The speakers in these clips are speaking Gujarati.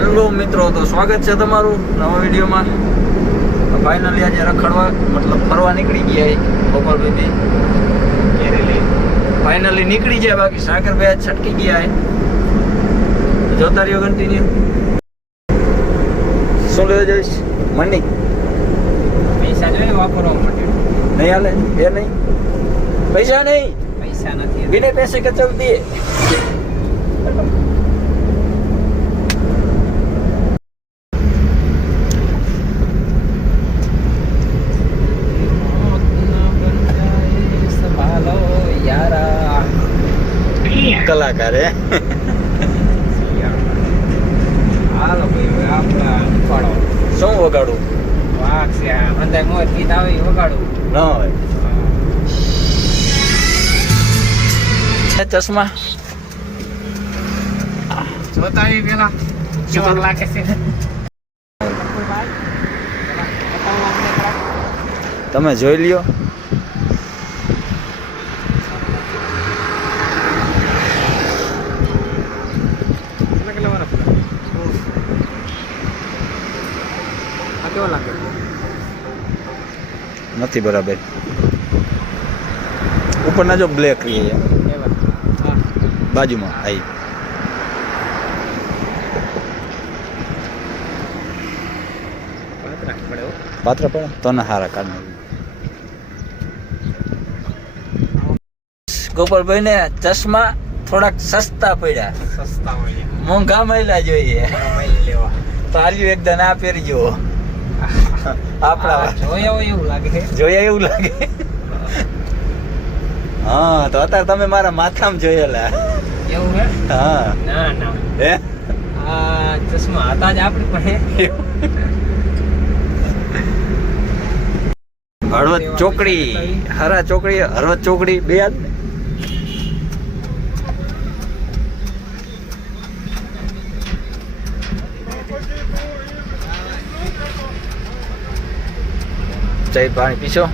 હેલો મિત્રો તો સ્વાગત છે તમારું નવા વિડીયોમાં. ફાઇનલી આજે રખડવા મતલબ ફરવા નીકળી ગયા બપોર બેબી કેરેલી ફાઇનલી નીકળી ગયા બાકી સાગરભાઈ આજ છટકી ગયા જોતા રહ્યો કન્ટિન્યુ શું લેવા જઈશ? મની પૈસા જોઈએ વાપરવા માટે. નહીં હાલે? એ નહીં? પૈસા નહીં? પૈસા નથી. બિને પૈસે કચવ દે? કલાકાર હે હાલો ભાઈ આપણા શું વગાડું વાઘ છે અંદર મોજ ગીત આવે વગાડું ન હોય. ચશ્મા? જોતા એ પેલા. કેવા લાગે છે? તમે જોઈ લ્યો આ કેવો લાગે નથી બરાબર. ઉપરના જો બ્લેક રહી બાજુમાં આવી પાત્ર પડે હો. પાત્ર પડે તને હારા કાઢ ગોપાલભાઈ ને ચશ્મા થોડાક સસ્તા પડ્યા. સસ્તા મોંઘા મહિલા જોઈએ. તો આલ્યું એકદમ આ પહેરજો આપણા જોયા એવું લાગે. જોયા એવું લાગે? હા તો અત્યારે તમે મારા માથામાં જોયેલા. એવું હે? હા. ના ના. હે? આ ચશ્મા હતા જ આપણી પાસે. હળવદ ચોકડી હરા ચોકડી હળવદ ચોકડી બે યાદ ને ચાય પાણી પીશો.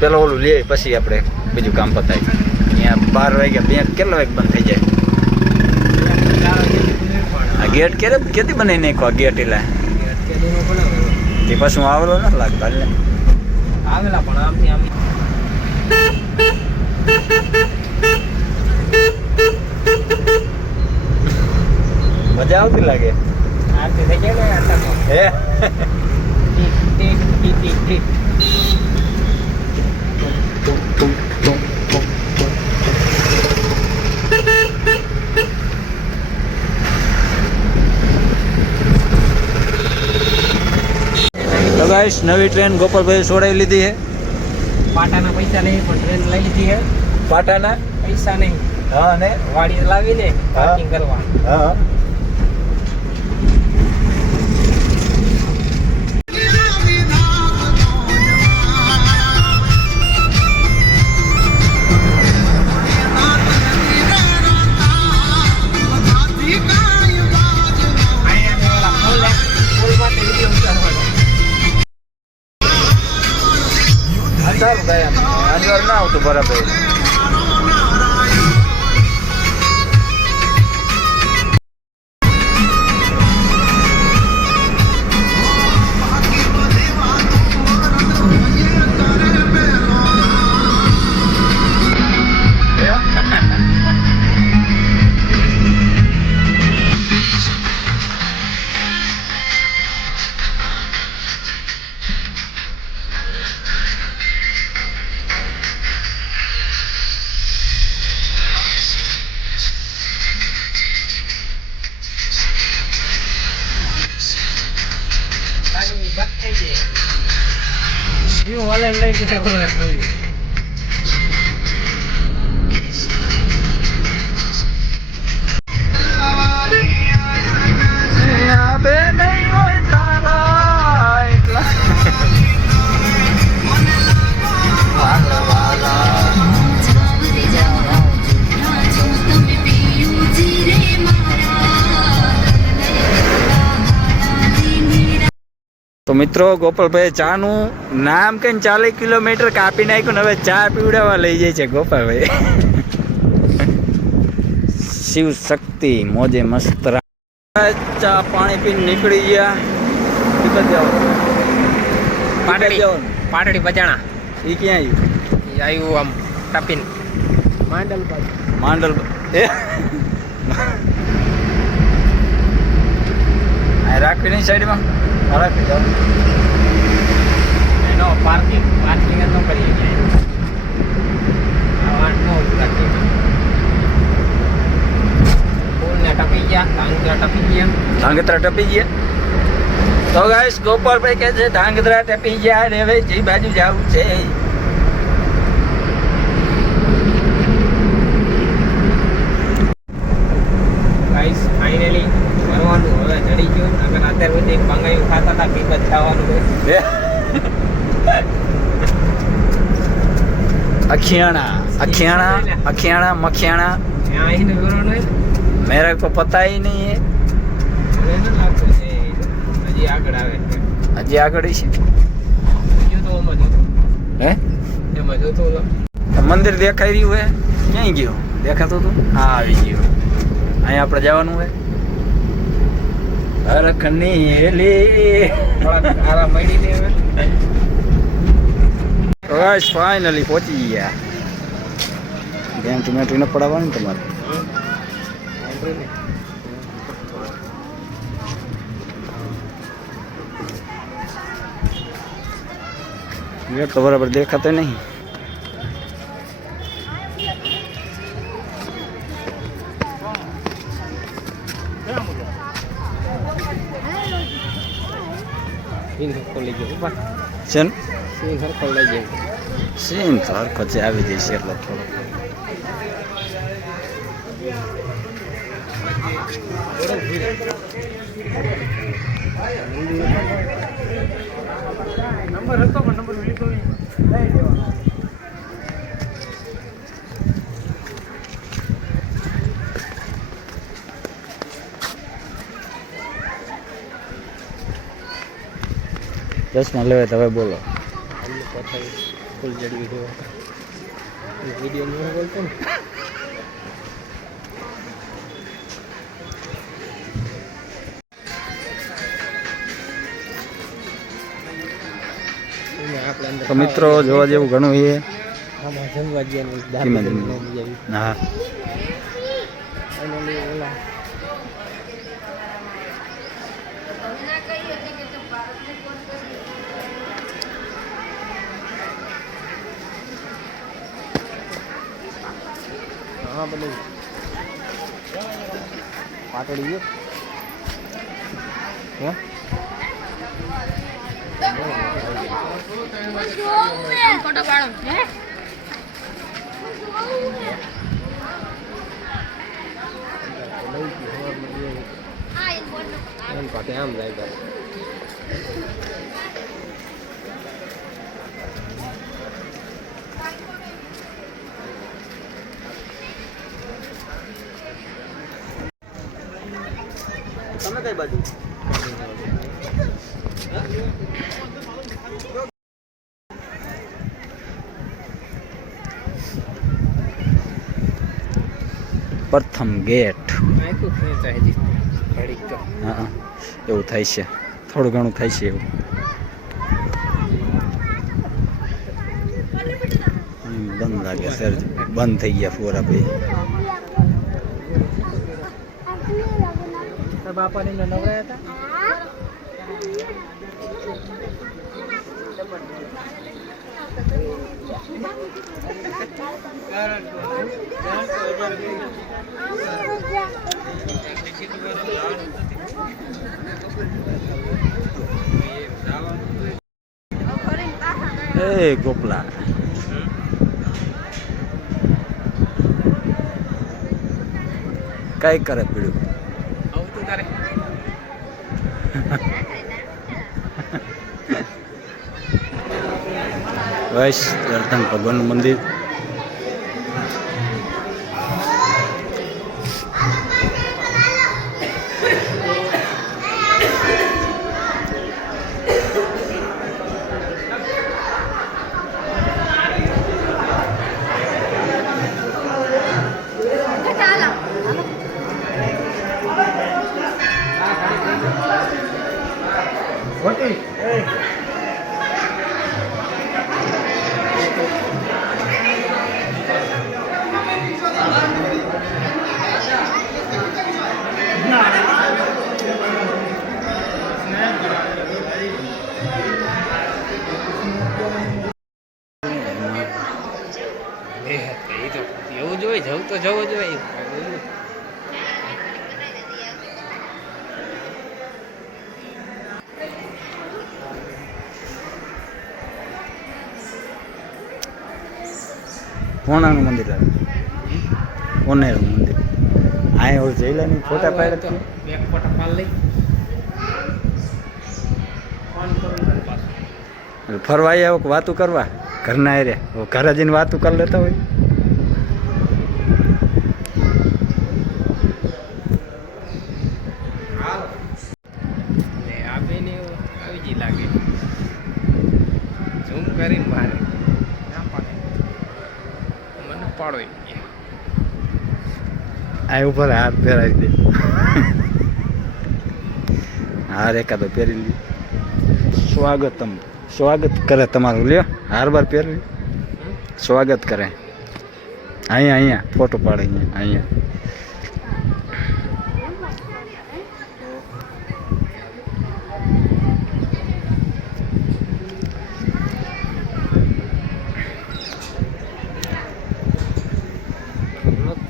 પેલો ઓલું લે પછી આપણે બીજું કામ પતાવી અહીંયા બાર વાગ્યા બેંક કેટલા વાગે બંધ થઈ જાય? આ ગેટ ક્યારે કેતી બનાવી નાખો આ ગેટ એટલે? તે પછી હું આવેલો નથી લાગતો એટલે આવેલા પણ આમથી આમ. મજા આવતી લાગે. આરતી થઈ ગયા ને હે? ગાઈસ નવી ટ્રેન ગોપાલભાઈ છોડાવી લીધી છે. પાટાના પૈસા નહીં પણ ટ્રેન લઈ લીધી છે. પાટાના? પૈસા નહીં. હા ને વાડી લાવીને પાર્કિંગ કરવા હા. muito parabéns. જાય જીવ વાલે લઈ જશે બોલે કોઈ તો મિત્રો ગોપાલભાઈ ચાનું નામ કઈ ચાલીસ કિલોમીટર કાપી નાખ્યું ને હવે ચા પીવડાવવા લઈ જાય છે ગોપાલભાઈ. શિવ શક્તિ મોજે મસ્ત ચા પાણી પીને નીકળી ગયા. પાટડી પાટડી. બજાણા. એ ક્યાં આવ્યું એ આવ્યું આમ ટપીન. માંડલ માંડલ એ. આ રાખવી નહીં સાઈડમાં રાખવી જાઓ એનો પાર્કિંગ પાર્કિંગ જ ન કરીએ આ વાંટ રાખીએ ટપી ગયા, ધાંગધ્રા ટપી ગયા. ધાંગધ્રા ટપી ગયા? તો ગાઈસ ગોપાલભાઈ કહે છે, ધાંગધ્રા ટપી ગયા રે હવે જે બાજુ જવું છે ગાઈસ ફાઇનલી કરવાનું હવે ચડી ગયું અગર અત્યાર સુધી બંગાયું ખાતા હતા કિંમત હોય કો પતા નહીં હે. મને ન લાગતું છે હજી આગળ આવે હજી આગળ છે. હે. મંદિર દેખાઈ રહ્યું હે? ક્યાંય ગયો? દેખાતું હતું હા, આવી ગયો. અહીંયા આપણે જવાનું હે. હરખની હેલી ફાઇનલી પહોંચી ગયા. બેન ટમેટું ન પડાવવાનું તમારે? ખબર બરાબર દેખાતો નહીં. છે ને સીન હરખો લઈ જાય સીન તો હરખો છે આવી જાય એટલો થોડો નંબર હતો પણ નંબર લીધો નહીં લઈ લેવાનો દસમાં લેવાય તો હવે બોલો અમને પતાવી ફૂલ જડવી દો વીડિયો ન બોલતો ને લેવે આપણે અંદર તો મિત્રો જોવા જેવું ઘણું એ. હા ઓલા હા ભલે પાટડી ગયો હે? ફોટો પાડો હે આમ જાય તમે કઈ બાજુ? પ્રથમ ગેટ. હા એવું થાય છે. થોડું ઘણું થાય છે એવું. બંધ લાગે સર બંધ થઈ ગયા ફોરા ભાઈ. તારા બાપાને એમને નવરાયા હતા એ ગોપલા કઈ કરે પીડ્યું આવું તું તારે બસ દર્શન ભગવાનનું મંદિર તો જવું જોઈએ કોણાનું મંદિર લાગે? કોનેરું મંદિર? આ ઓલું જયલાની ફોટા પાડ્યા તો એક ફોટા પાડ લઈ. ફરવા આવ્યા વાતું કરવા? ઘરના એરે ઘરે જઈને વાતું કરી લેતા હોય ને આ બેને આવી જી લાગે ઝૂમ કરીને મારે ના પાડે કે. આ ઉપર હાથ પહેરાવી દે. હાર એકાદો પહેરી લી. સ્વાગતમ સ્વાગત કરે તમારું લ્યો. હાર બાર પહેરી સ્વાગત કરે. અહીંયા અહીંયા ફોટો પાડે અહીંયા અહીંયા.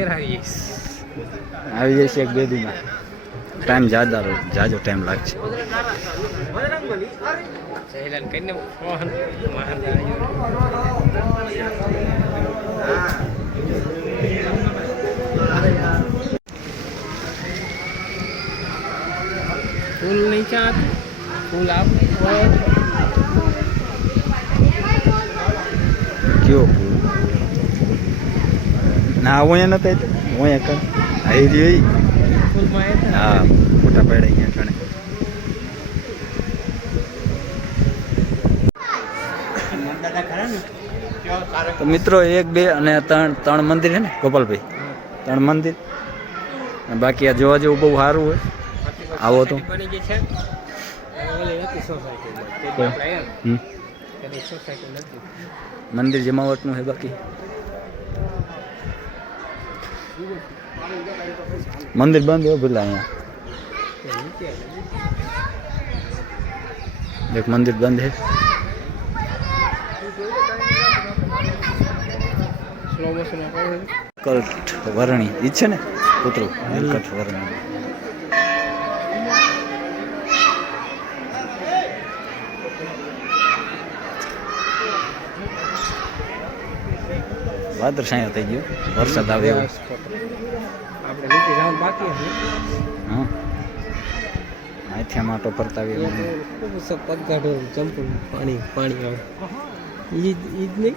કરાવીએ આવી જશે એક બે દીમાં ટાઈમ જાદા જાજો ટાઈમ લાગશે. ફૂલ નહીં ચાત ફૂલ આપ કયો ફૂલ ના, હું નતા હું કર. આવી રહી હા, મોટા પાડે અહીંયા તો મિત્રો, એક, બે અને ત્રણ ત્રણ મંદિર છે ને, ગોપાલભાઈ? ત્રણ મંદિર. બાકી આ જોવા જેવું બહુ સારું હોય. આવો તો. મંદિર જમાવટનું છે બાકી. મંદિર બંધ હોય ભૂલા અહીંયા. મંદિર બંધ કહું કલ્ટ વરણી. ઈ છે ને? પુત્રો. કલ્ટ વરણી. વાદર સાયો થઈ ગયો. વરસાદ આવે આપણે જવાનું બાકી હતું હા. અહીંથી માટો ફરતા આવે એવો. ખૂબ સબ પગગાડો ચંપુ પાણી પાણી આવે. ઈ ઈ જ નહીં?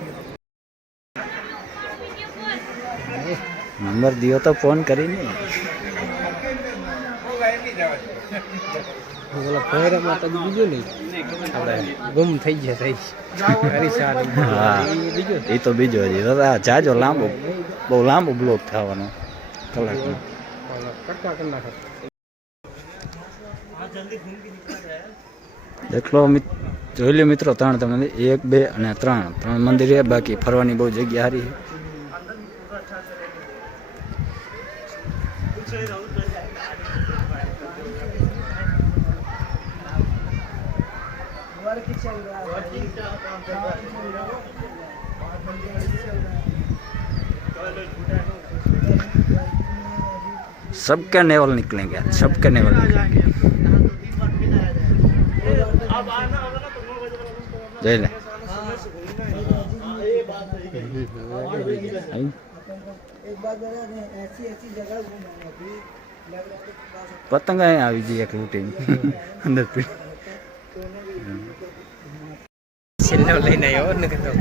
નંબર દિયો તો ફોન કરીને. ઓલા ભૈરામાં તો બીજું નહીં? આપણે ગુમ થઈ ગયા થઈ. હા. એ બીજો એ તો બીજો હજી. જાજો લાંબો બહુ લાંબો બ્લોક થવાનો. કલાકનો. નાખો એટલો જોઈ લો મિત્રો, ત્રણ તમે એક, બે અને ત્રણ. ત્રણ મંદિર બાકી ફરવાની બહુ જગ્યા છે. सबके नेवल निकलेंगे आज, सबके नेवल निकलेंगे જઈ લે આવી? પતંગ અહીંયા આવી જઈએ એક લૂંટીને અંદર પી છેલ્લો લઈને આવ્યો ને કીધું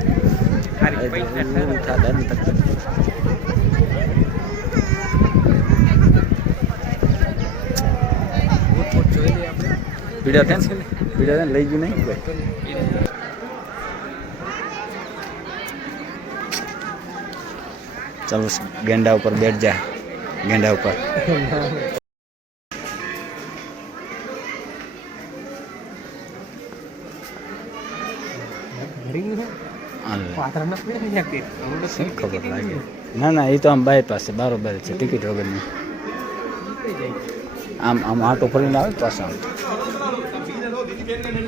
પીડા થાય પીડા થાય લઈ ગયું નહીં? ચાલો ગેંડા ઉપર બેઠ જા. ગેંડા ઉપર. ખબર ના ના એ તો આમ બાય પાસે બરોબર છે ટિકિટ વગરની. આમ આમ આટો ફરીને આવે પાસે આમ વધારે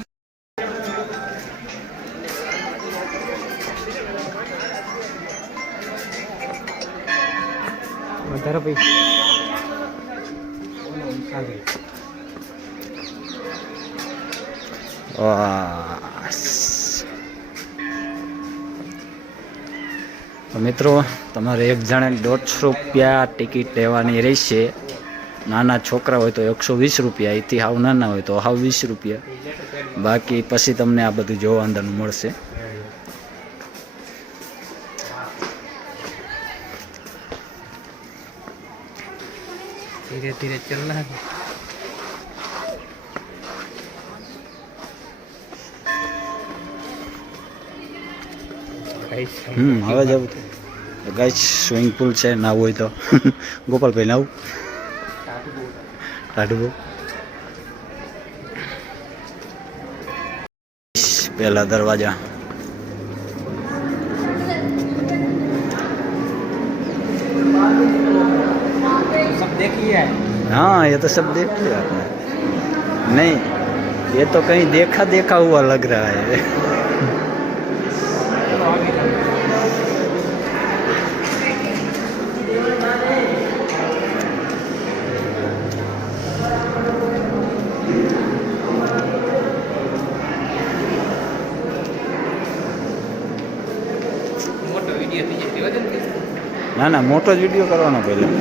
મિત્રો, તમારે એક જણે દોઢસો રૂપિયા ટિકિટ લેવાની રહેશે. નાના છોકરા હોય તો એકસો વીસ રૂપિયા, એથી હાવ નાના હોય તો હાવ વીસ રૂપિયા. બાકી પછી તમને આ બધું જોવા અંદરનું મળશે. ધીરે ધીરે ચલના. ગાઈસ હમ હવે જવું ગાય સ્વિમિંગ પુલ છે ના હોય તો. ગોપાલભાઈ નાવું ટાઢું બહુ. પહેલા દરવાજા सब देखिए हाँ ये तो सब देख लिया आपने नहीं ये तो कहीं देखा देखा हुआ लग रहा है ના ના મોટો જ વીડિયો કરવાનો પહેલા.